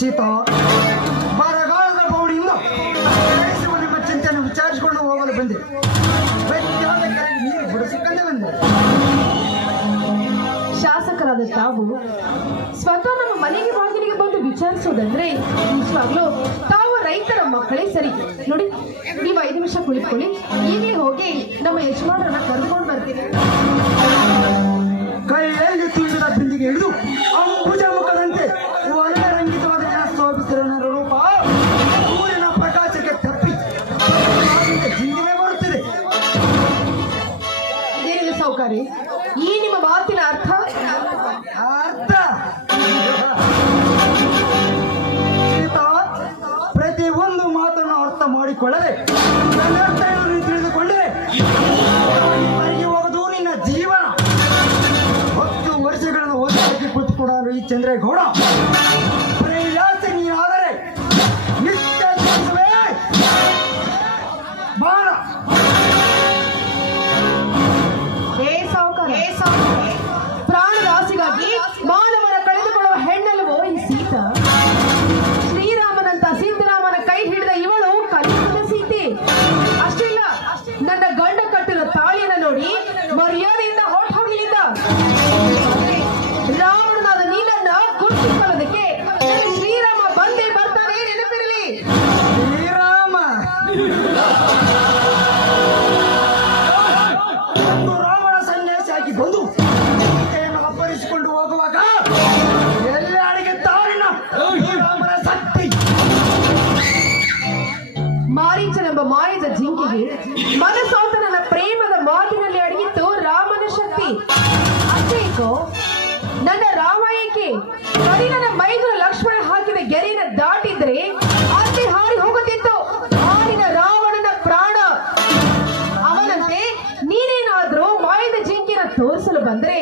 ಸೀತಾ, ಬರಗಾಲದ ಬೋಡಿಯಿಂದ ನಡೆಸುವ ನಿಮ್ಮ ಚಿಂತೆಯನ್ನು ವಿಚಾರಿಸಿಕೊಂಡು ಹೋಗಲು ಬಂದೆ. ಬೆಟ್ಟಾದ ಕೆರೆಗೆ ನೀರು ಬಿಡಿಸಿಕೊಂಡು ಬಂದೆ. ಶಾಸಕರಾದ ತಾವು ಸ್ವತಃ ನಮ್ಮ ಮನೆಗೆ ಬಾಗಿಲಿಗೆ ಬಂದು ವಿಚಾರಿಸೋದಂದ್ರೆ ನಿಜವಾಗ್ಲೂ ತಾವು ರೈತರ ಮಕ್ಕಳೇ ಸರಿ. ನೋಡಿ, ನೀವು 5 ನಿಮಿಷ ಕುಳಿತುಕೊಳ್ಳಿ, ಈಗಲೇ ಹೋಗಿ ನಮ್ಮ ಯಜಮಾನರನ್ನ ಕರೆದುಕೊಂಡು ಬರ್ತೀನಿ. ಕೈಯಲ್ಲಿ ತುಂಬಿದ ಬಿಂದಿಗೆ ಹಿಡಿದು ಅಂಬುಜ ಮುಖದಂತೆ ವರ್ಣರಂಗಿತವಾದ ಜನ ಶೋಭಿಸಿದ ರೂಪ ಸೂರ್ಯನ ಪ್ರಕಾಶಕ್ಕೆ ತಪ್ಪಿ ಹಿಂದಿನೇ ಬರುತ್ತಿದೆ. ಏನಿಲ್ಲ ಸೌಕರ್ಯ, ಈ ನಿಮ್ಮ ಮಾತಿನ ಅರ್ಥ ಸೀತಾ, ಪ್ರತಿಯೊಂದು ಮಾತನ್ನು ಅರ್ಥ ಮಾಡಿಕೊಳ್ಳದೆ ನನ್ನ ಅರ್ಥವನ್ನು ತಿಳಿದುಕೊಂಡರೆ ಇವರಿಗೆ ಹೋಗುವುದು ನಿನ್ನ ಜೀವನ. 10 ವರ್ಷಗಳನ್ನು ಓದಿ ಕೂತ್ಕೊಡಲು ಈ ಚಂದ್ರೇಗೌಡ ಪ್ರೈಲಾಸಿ ನೀನಾದರೆ ನಿತ್ಯ ಜೀವಿಸುವೆ ಬಾಣ. ಪ್ರಾಣರಾಶಿಗಾಗಿ ಮಾನವನ ಕಳೆದುಕೊಳ್ಳುವ ಹೆಣ್ಣಲ್ಲವೋ ಈ ಸೀತಾ? ಶ್ರೀರಾಮನಂತ ಸಿದ್ದರಾಮನ ಕೈ ಹಿಡಿದ ಇವಳು ಕಲಿಯುಗ ಸೀತೆ. ಅಷ್ಟಿಲ್ಲ, ನನ್ನ ಗಂಡ ಕಟ್ಟಿದ ತಾಳಿಯನ್ನು ನೋಡಿ ಮರ್ಯಾದೆಯಿಂದ ಹೊರಟು ಹೋಗಲಿಲ್ಲ. ರಾವಣನಾದ ನೀನನ್ನ ಗುರುತಿಸಿಕೊಳ್ಳೋದಕ್ಕೆ ಶ್ರೀರಾಮ ಬಂದೇ ಬರ್ತಾನೆ, ನೆನಪಿರಲಿ. ಶ್ರೀರಾಮ ರಾವಣ ಸನ್ಯಾಸಿಯಾಗಿ ಬಂದು ಸೀತೆಯನ್ನು ಅಪಹರಿಸಿಕೊಂಡು ಹೋಗುವಾಗ ಎಲ್ಲ ಅಡಿಗೆ ತಾರಿನ ಶ್ರೀರಾಮನ ಶಕ್ತಿ. ಮಾರೀಚನೆಂಬ ಮಾಯದ ಜಿಂಕೆಗೆ ಮನಸೋತ ನನ್ನ ಪ್ರೇಮದ ಮಾತಿನಲ್ಲಿ ಅಡಗಿತ್ತು ರಾಮನ ಶಕ್ತಿ. ಅಷ್ಟೇಕೋ ನನ್ನ ರಾಮ ಏಕೆ ಬರೀ ನನ್ನ ಮೈದುನ ಲಕ್ಷ್ಮಣ ಹಾಕಿದ ಗೆರೆಯನ್ನ ದಾಟಿದ್ರೆ ಅಲ್ಲಿ ಹಾರಿ ಹೋಗುತ್ತಿತ್ತು ಹಾರಿನ ರಾವಣನ ಪ್ರಾಣ. ಅವನಂತೆ ನೀನೇನಾದ್ರೂ ಮಾಯದ ಜಿಂಕೆನ ತೋರಿಸಲು ಬಂದ್ರೆ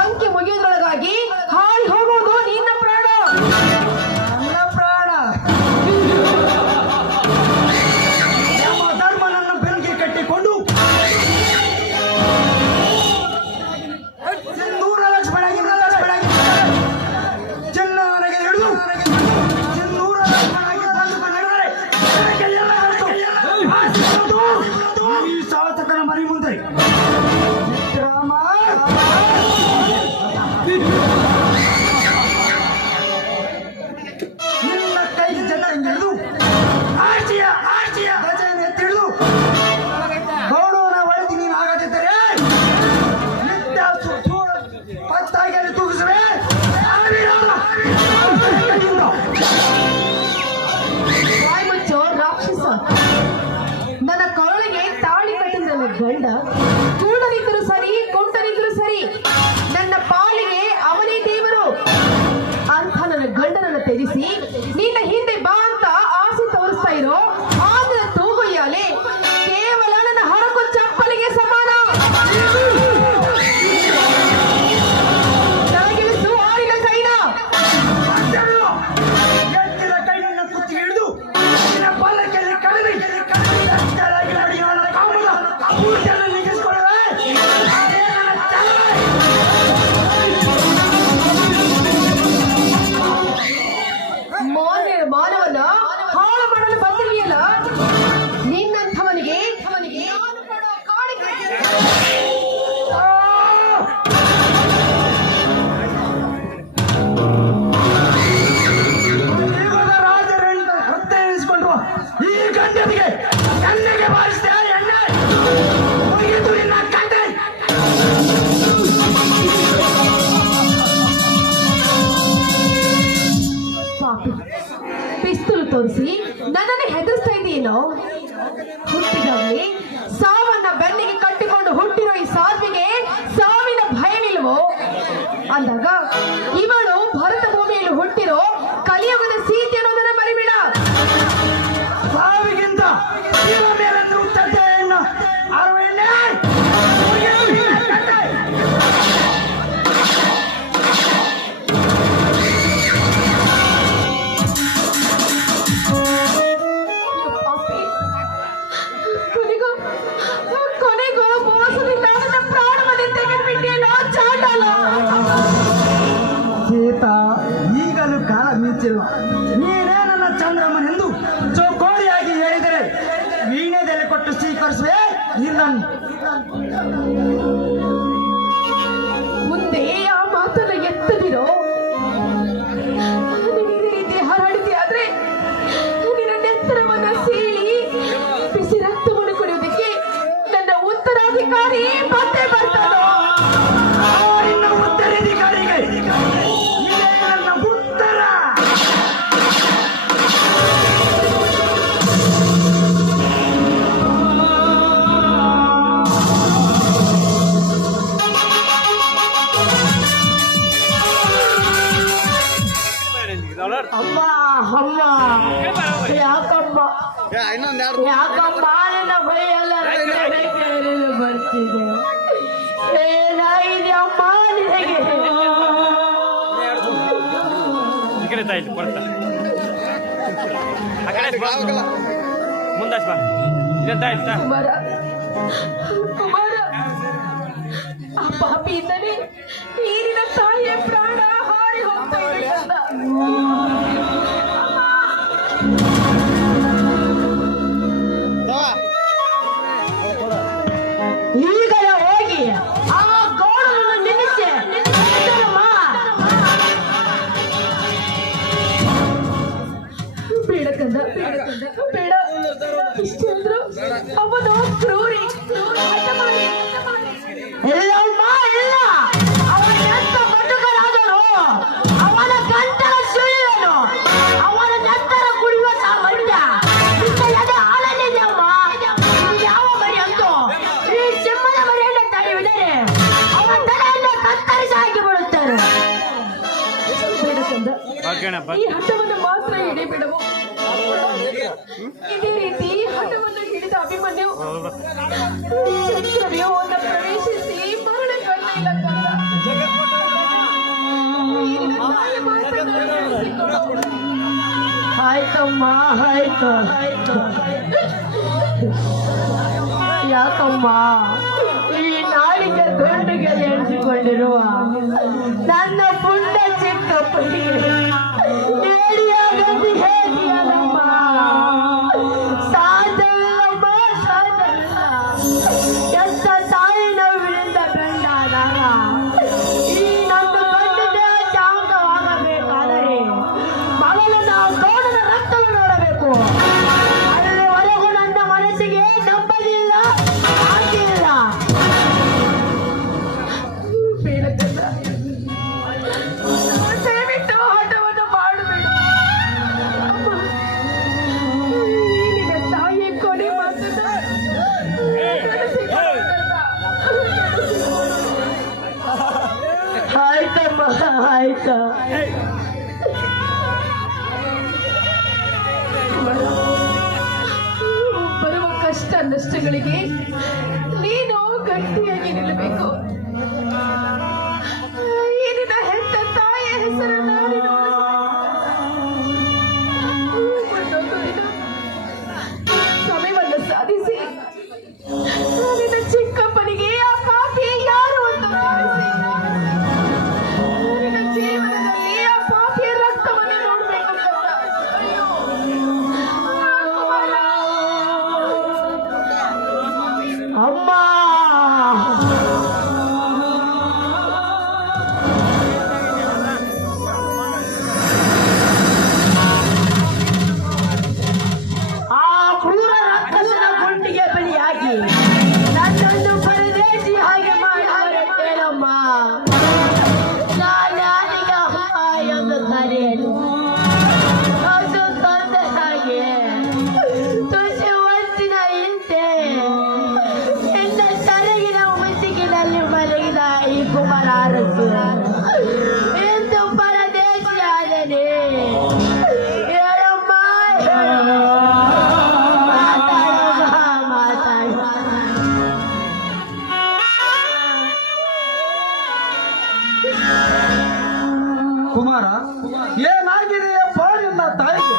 ಅಂಕೆ ಮುಗಿಯೋದ್ರೊಳಗಾಗಿ ಹಾರಿ ಹೋಗುವುದು ನಿನ್ನ ಪ್ರಾಣ. ನನ್ನ ಪ್ರಾಣ. ನಮ್ಮ ಧರ್ಮನನ್ನು ಬೆಂಕಿ ಕಟ್ಟಿಕೊಂಡು ಸಿಂಧೂರ ಲಕ್ಷ್ಮಣಗಿಂತ ಚಿನ್ನ ನನಗೆ ಹಿಡಿದು ಸಿಂಧೂರ ಲಕ್ಷ್ಮಣಾಗಿ ಬಂದು ನಡೆದರೆ ನನಗೆಲ್ಲ ಆಶೀರ್ವಾದ ಈ ಶಾಸಕನ ಮರಿ ಮುಂದೆ ರಾಮ. ನಿನ್ನ ಕೈಗೆ ಜನ ಹಿಡಿದು ಆಚಿಯ ಗಜನ ತಿಳಿದು ಗೌಡವನ ಒಳಗೆ ನೀನು ಆಗದಿದ್ದರೆ ನಿತ್ಯ ಪತ್ತಾಗಿ ಅಲ್ಲಿ ತೂಗಿಸುವೆ. ಮುಚ್ಚೋ ರಾಕ್ಷಸ, ನನ್ನ ಕೊರಳಿಗೆ ತಾಳಿ ಕಟ್ಟಿದ ನನ್ನ ಗಂಡ ಕೂಡಲಿದ್ದರೂ ಸರಿ ಕುಂಟಲಿದ್ದರೂ ಸರಿ ನನ್ನ ಪಾಲಿಗೆ ಅವನೇ ದೇವರು ಅಂತ ನನ್ನ ಗಂಡನನ್ನು ತೆಗೆಸಿ ನಿನ್ನ ಹಿಂದೆ ಬಾ ಅಂತ ಆಸೆ ತೋರಿಸ್ತಾ ಇರೋ ಆದ್ರೆ ತೂಗುಯ್ಯಾಲೆ ಕೇವಲ ನನ್ನ ಹರಕು ಚಪ್ಪಲಿಗೆ ಸಮಾನ. ತಳಗಿಳಿಸು ಆರಿನ ಕೈನ. ಎತ್ತಿದ ಕೈಯನ್ನು ಕುತ್ತಿ ಹಿಡಿದು ನಿನ್ನ ಪಲ್ಲಕ್ಕಿಯಲ್ಲಿ ಕಳೆದು ಕಾಮದ ಪೂರ್ತಿಯನ್ನು ನಿಗಿಸಿಕೊಳ್ಳುವೆ. ಅದೇ ನನ್ನ ಛಲ. ಮಿಂಚಿಲ್ಲ. ನೀನೇ ನನ್ನ ಚಂದ್ರಮ್ಮನೆಂದು ಚೌಕೋರಿಯಾಗಿ ಹೇಳಿದರೆ ವೀಣೆದೆಲೆ ಕೊಟ್ಟು ಸ್ವೀಕರಿಸುವೆ ಇಲ್ಲ. ಮುಂದೆ ಆ ಮಾತನ್ನ ಎತ್ತದಿರೋ. ನೀನು ಈ ರೀತಿ ಹಾರಾಡಿದೆ ಆದ್ರೆ ನಿನ್ನ ನೆತ್ತರವನ್ನ ಸೀಳಿ ಬಿಸಿ ರಕ್ತವನ್ನು ಕುಡಿಯುವುದಕ್ಕೆ ನನ್ನ ಉತ್ತರಾಧಿಕಾರಿ ಮತ್ತೆ ಬರ್ತಾನೋ. ನಿನ್ನ ಉತ್ತರಾಧಿಕಾರಿಗೆ ಇದೇ ನನ್ನ ಉತ್ತರ. ಅಮ್ಮ ಅಮ್ಮ ಯಾಕಮ್ಮ ಯಾಕಮ್ಮ ನನ್ನ ಬೈಯೆಲ್ಲ ಬರ್ತಿದೆ. ಏನಾಗಿದೆ ಅಮ್ಮ ನಿನಗೆ? ಕುಮಾರ ಕುಮಾರ ಆ ಪಾಪಿಯಿಂದಲೇ ನೀರಿನ ತಾಯಿಯ ಪ್ರಾಣ ಹಾರಿ ಹೋಗ್ತಾ ಇದೆ ಕಂದ. ಈಗಲೇ ಹೋಗಿ ಆ ಗೌಡನನ್ನು ನಿಲ್ಲಿಸಿ ಬೇಡ ಕಂದ ಬೇಡ. ಇಷ್ಟೇ ಅಂದ್ರು ಅವನು ಕ್ರೂರಿ. ಎಲ್ಲಮ್ಮ ಇಲ್ಲ, ಅವನೆಂತ ಬದುಕರಾದನು, ಅವನ ಗಂಟಲ ಸುಳಿಯನು, ಅವನ ನಂತರ ಕುಡಿಯುವ ಸಾಮರ್ಥ್ಯ ಎದೆ ಹಾಲಲ್ಲಿದೆ ಅಮ್ಮ. ಇದು ಯಾವ ಮರಿ ಅಂತೂ ಈ ಸಿಂಹದ ಮರಿಯನ್ನು ತಡೆಯುವುದರೆ ಅವನ ತಲೆಯನ್ನು ಕತ್ತರಿಸಿ ಹಾಕಿ ಬಿಡುತ್ತಾರೆ. ಬೇಡ ಕಂದ, ಈ ಹಠವನ್ನು ಮಾತ್ರ ಹಿಡಿಬಿಡವು. ಇದೇ ರೀತಿ ಹಠವನ್ನು ಹಿಡಿದ ಅಭಿಮನ್ಯು ಚಕ್ರವ್ಯೂಹವನ್ನು ಪ್ರವೇಶಿಸಿ ಮರಣ ಕಂಡಿಲ್ಲ ಕಂದ. ಆಯ್ತಮ್ಮ ಆಯ್ತು. ಯಾಕಮ್ಮ ಈ ನಾಡಿಗೆ ಗಂಡಿಗೆ ಎಣಿಸಿಕೊಂಡಿರುವ ನನ್ನ ಪುಣ್ಯ ಚಿಕ್ಕಪ್ಪನಿಗೆ ಹೇಳಿಯಾಗದು ಹೇಗಿಯಲ್ಲಮ್ಮ? ಸಾಧಲ್ಲಮ್ಮ ಸಾಧಲ್ಲ. ಎಂತ ತಾಯಿ ನೋವಿನಿಂದ ಬೆಂಡಾದಾಗ ಈ ನನ್ನ ಗಂಡದ ಶಾಂತವಾಗಬೇಕಾದರೆ ಮಗಳು ನಾವು ಗೌಡನ ರಕ್ತವನ್ನು ನೋಡಬೇಕು. ಅಲ್ಲಿವರೆಗೂ ನನ್ನ ಮನಸ್ಸಿಗೆ ನಂಬಲಿಲ್ಲ, ಆಗ್ತಿಲ್ಲ. ಬೇಡಕ್ಕಲ್ಲ, ದಯವಿಟ್ಟು ಆಟವನ್ನು ಮಾಡಬೇಡ. ಅಮ್ಮ, ನಿನ್ನ ತಾಯಿ ಕೊನೆ ಮಾತನ್ನ ಆಯ್ತಮ್ಮ ಆಯ್ತಾ. ಬರುವ ಕಷ್ಟ ನಷ್ಟಗಳಿಗೆ ನೀನು ಗಟ್ಟಿಯಾಗಿ ನಿಲ್ಲಬೇಕು. ಈ ನಿನ್ನ ಹೆತ್ತ ತಾಯಿಯ ಹೆಸರನ್ನ ನೀನು ಒಂದೊಂದು ದಿನ ಸಮಯವನ್ನು ಸಾಧಿಸಿ ನಿನ್ನ ಚಿಕ್ಕಪ್ಪನಿಗೆ ಆ ಪಾಪಿ ಯಾರು ಅಂತ ತೋರಿಸಿ ನಿನ್ನ ಜೀವನದಲ್ಲಿ ಆ ಪಾಪಿಯ ರಕ್ತವನ್ನು ನೋಡಬೇಕು ಕಂದ. ಅಯ್ಯೋ ಅಮ್ಮ. ಆ ಕ್ರೂರ ರಾಕ್ಷಸನ ಗುಂಡಿಗೆ ಬಲಿಯಾಗಿ ನನ್ನನ್ನು ಪರದೇಶಿ ಹಾಗೆ ಮಾಡಿದರೆ ಕೇಳಮ್ಮ. ನಾನೀಗ ಅಮ್ಮ ಎಂದು ಕರೆಯಲು ಅದು ತಂದೆ ಹಾಗೆ ತುಳಸಿ ಹೊತ್ತಿನ ಹಿಂದೆ ಎನ್ನ ಸರಗಿನ ಮುಸುಕಿನಲ್ಲಿ ಮಲಗಿದ ಈ ಕುಮಾರ ಅರಸು ಎಂದು ಪರದೇಶಿ ಆದನೆ. ಹೇಳಮ್ಮ ಹೇಳು. ಕುಮಾರ, ಏನಾಗಿದೆ ಪಾಡಿನ ತಾಯಿಗೆ?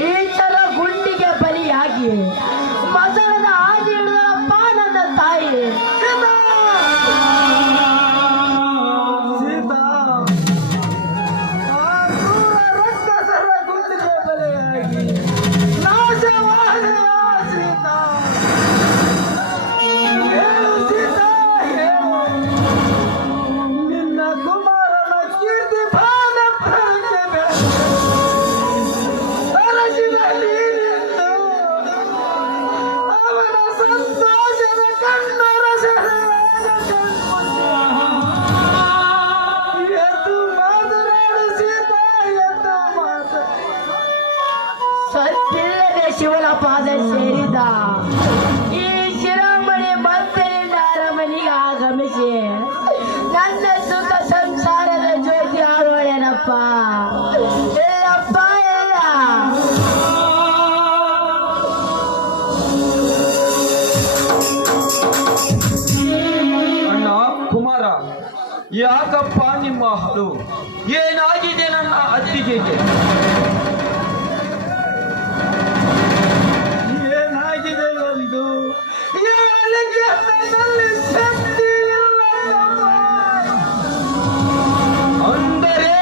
ನೀಚರ ಗುಂಡಿಗೆ ಬಲಿಯಾಗಿ ಮಸಳದ ಹಾದಿ ಹಿಡಿದಪ್ಪ ನನ್ನ ತಾಯಿ. ಸೀತಾ ಯಾಕಪ್ಪ ನಿಮ್ಮ ಹಾಲು? ಏನಾಗಿದೆ ನನ್ನ ಅತ್ತಿಗೆಗೆ? ಏನಾಗಿದೆ ಒಂದು ಹೇಳಲಿಕ್ಕೆ ನನ್ನಲ್ಲಿ ಶಕ್ತಿ ಇಲ್ಲವಮ್ಮ. ಅಂದರೆ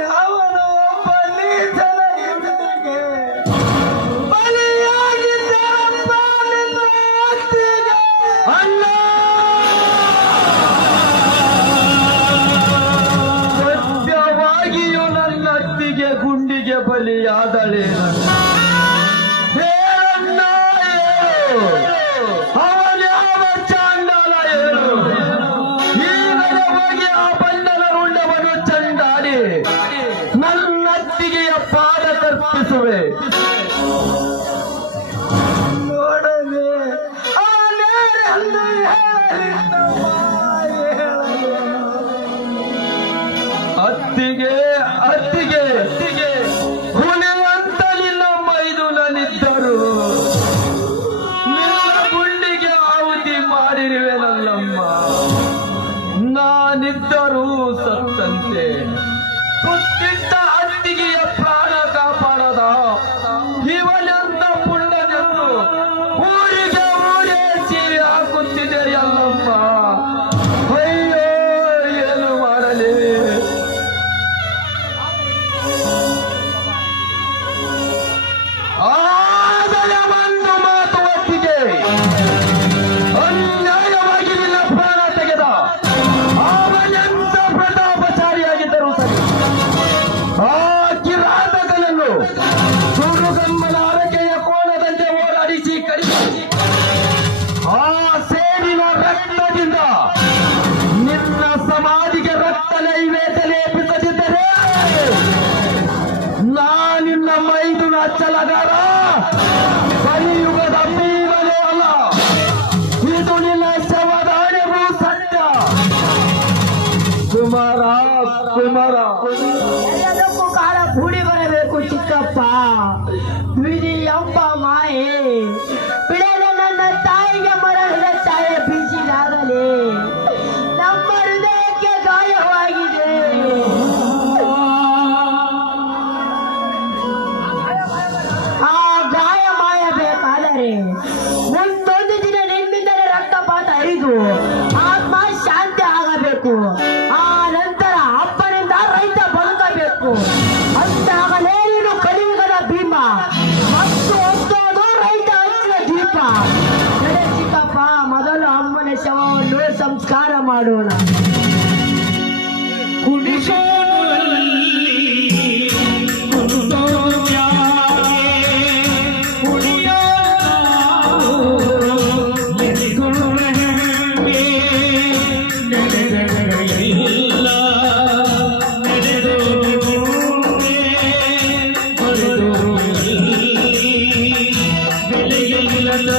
ಯಾವನೋ ಒಬ್ಬ ನೀಚನ ಹಿಂದಿಗೆ ಬಲಿಯಾಗಿದ್ದಾನಪ್ಪ ನಿನ್ನ ಅತ್ತಿಗೆ. ಅಣ್ಣ, ಸತ್ಯವಾಗಿಯೂ ನನ್ನ ಅತ್ತಿಗೆ ಗುಂಡಿಗೆ ಬಲಿಯಾದಳೆ. ಹೇಳಣ್ಣ, ಹೇಳು. ಅವನ್ಯಾವ ಚಾಂಡಾಲ ಹೇಳು? ಈಗಲೇ ಹೋಗಿ ಆ ಬಂಡಲ ರುಂಡವನ್ನು ಚಂಡಾಡಿ ನನ್ನ ಅತ್ತಿಗೆಯ ಪಾದ ತರ್ಪಿಸುವೆ. ನೋಡದೆ ಅವನೇನೆಂದು ಹೇಳಲಿಲ್ಲಮ್ಮ, ಹೇಳಲಿಲ್ಲ. ಅತ್ತಿಗೆ ಅತ್ತಿಗೆ ಅತ್ತಿಗೆ ಹುಲಿ ಅಂತ ನಿನ್ನ ಮೈದುನನಿದ್ದರು ನಿನ್ನ ಗುಂಡಿಗೆ ಆಹುತಿ ಮಾಡಿರುವೆನಲ್ಲಮ್ಮ. ನಾನಿದ್ದರೂ ಸತ್ತಂತೆ. ಕುತ್ತಿಟ್ಟ ಅತ್ತಿಗೆಯ ಪ್ರಾಣ ಕಾಪಾಡದ ಇವನಂತ ಪುಣ್ಯಜನ್ನು ಊರಿಗೆ ಊರೇಸಿ ಹಾಕುತ್ತಿದೆ ಅಲ್ಲಮ್ಮ. ಅಯ್ಯೋ, ಏನು ಮಾಡಲಿ? ಆದರೆ ಒಂದು ಮಾತು ಒಪ್ಪಿಗೆ, ಅನ್ಯಾಯವಾಗಿ ನಿನ್ನ ಪ್ರಾಣ ತೆಗೆದ ಅವನೆಂತ ಪ್ರತಾಪಚಾರಿಯಾಗಿದ್ದರೂ ಸರಿ, ಆ ಕಿರಾತಕನನ್ನು ಸುಡುಗಮ್ಮನ ಅರಕೆಯ ಕೋಣದಂತೆ ಓಡಾಡಿಸಿ ಕಡಿಸಿ ಆ ಸೇಡಿನ ರಕ್ತದಿಂದ ನಿನ್ನ ಸಮಾಧಿಗೆ ರಕ್ತ ನೈವೇದ್ಯ ಲೇಪಿಸದಿದ್ದರೆ ನಾನಿನ್ನ ಮೈದುನ ಚಲಗಾರ, ಕಲಿಯುಗದ ಭೀಮನೇ ಅಲ್ಲ. ಇದು ನಿನ್ನ ಶವದಾನೆಗೂ ಸತ್ಯ. ಕುಮಾರ ಕುಮಾರ, ಎಲ್ಲದಕ್ಕೂ ಕಾಲ ಕೂಡಿ ಬರಬೇಕು ಚಿಕ್ಕಪ್ಪ. ವಿಧಿ ಎಂಬ ಮಾಯೆ ಬಿಡಲು ನನ್ನ ತಾಯಿಗೆ ಮರಣದ ಛಾಯೆ ಬೀಸಿದಾಗಲೇ ನಮ್ಮ ಹೃದಯಕ್ಕೆ ಗಾಯವಾಗಿದೆ. ಆ ಗಾಯ ಮಾಯಬೇಕಾದರೆ ಮುಂದೊಂದು ದಿನ ನಿನ್ನಿಂದಲೇ ರಕ್ತಪಾತ ಹರಿದು ಆತ್ಮ ಶಾಂತಿ ಆಗಬೇಕು. ಆ ನಂತರ ಅಪ್ಪನಿಂದ ರೈತ ಬದುಕಬೇಕು. ಅಂತಾಗಲೇ ನೀನು ಕಲಿಯುಗದ ಭೀಮ ಮತ್ತು ಹೊತ್ತೋದು ರೈತ ಹಚ್ಚಿದ ದೀಪ. ನಡೆ ಚಿಕ್ಕಪ್ಪ, ಮೊದಲು ಅಮ್ಮನ ಶವವನ್ನು ಸಂಸ್ಕಾರ ಮಾಡೋಣ. ಬೆಲೆಯಿಲ್ಲದ